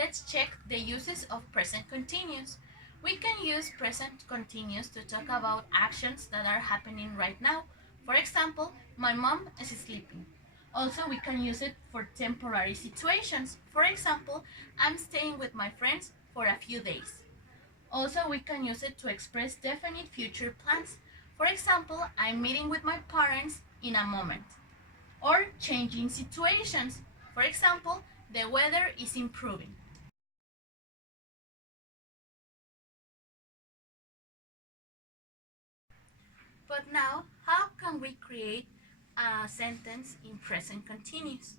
let's check the uses of present continuous. We can use present continuous to talk about actions that are happening right now. For example, my mom is sleeping. Also, we can use it for temporary situations. For example, I'm staying with my friends for a few days. Also, we can use it to express definite future plans. For example, I'm meeting with my parents in a moment. Or changing situations. For example, the weather is improving. But now, how can we create a sentence in present continuous?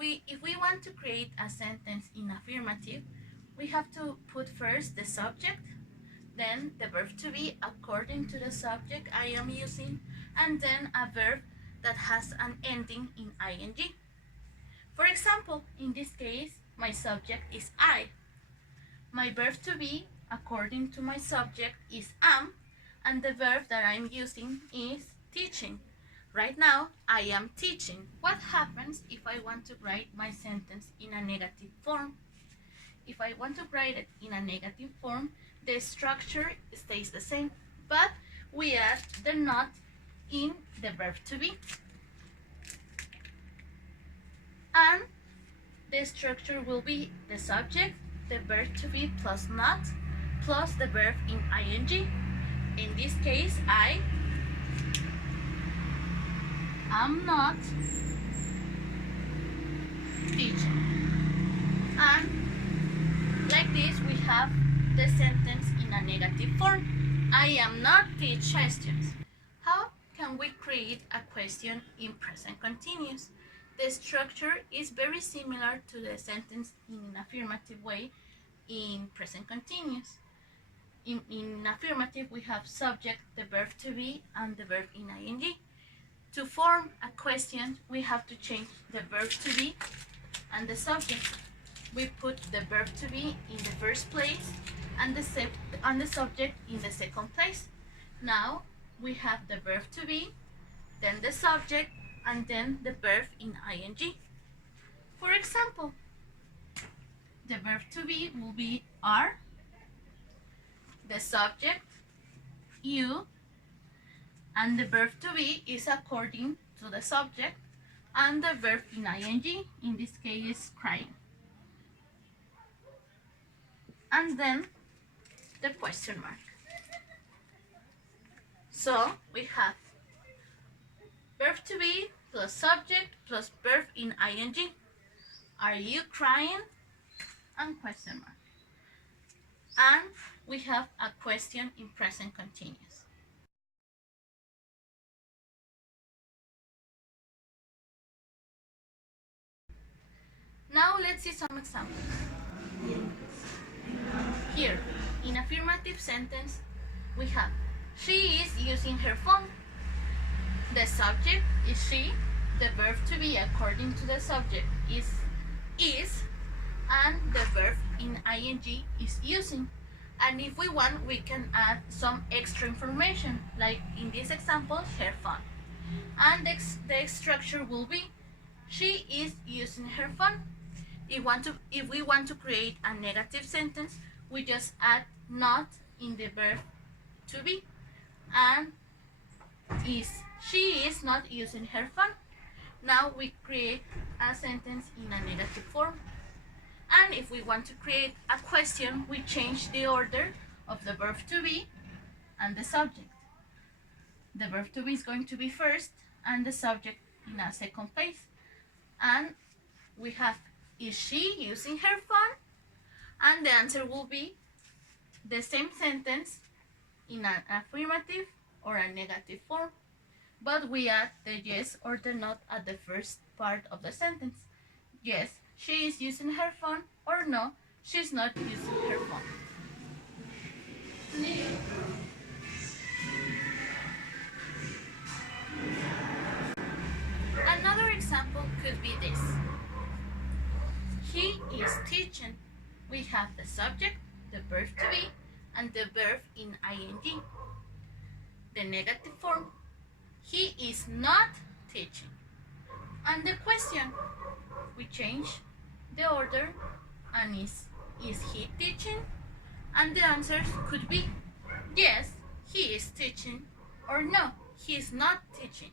If we want to create a sentence in affirmative, we have to put first the subject, then the verb to be according to the subject I am using, and then a verb that has an ending in ing. For example, in this case, my subject is I. My verb to be according to my subject is am, and the verb that I'm using is teaching. Right now, I am teaching. What happens if I want to write my sentence in a negative form? If I want to write it in a negative form, the structure stays the same, but we add the not in the verb to be. And the structure will be the subject, the verb to be plus not, plus the verb in ing. In this case, I am not teaching. And like this, we have the sentence in a negative form. I am not teaching questions. How can we create a question in present continuous? The structure is very similar to the sentence in an affirmative way in present continuous. In affirmative, we have subject, the verb to be, and the verb in ing. To form a question, we have to change the verb to be and the subject. We put the verb to be in the first place and the subject in the second place. Now we have the verb to be, then the subject, and then the verb in ing. For example, the verb to be will be are, the subject, you, and the verb to be is according to the subject, and the verb in ing, in this case, is crying. And then the question mark. So we have verb to be plus subject plus verb in ing. Are you crying? And question mark. And we have a question in present continuous. Now let's see some examples. Here, in affirmative sentence, we have she is using her phone. The subject is she, the verb to be according to the subject is, and the verb in ing is using. And if we want, we can add some extra information, like in this example, her phone. And the structure will be, she is using her phone. If we want to create a negative sentence, we just add not in the verb to be, and she is not using her phone. Now we create a sentence in a negative form. And if we want to create a question, we change the order of the verb to be and the subject. The verb to be is going to be first and the subject in a second place. And we have, is she using her phone? And the answer will be the same sentence in an affirmative or a negative form, but we add the yes or the not at the first part of the sentence. Yes, she is using her phone, or no, she's not using her phone. Another example could be this. He is teaching. We have the subject, the verb to be, and the verb in ing. The negative form, he is not teaching. And the question, we change the order And is he teaching? And the answers could be yes, he is teaching, or no, he is not teaching.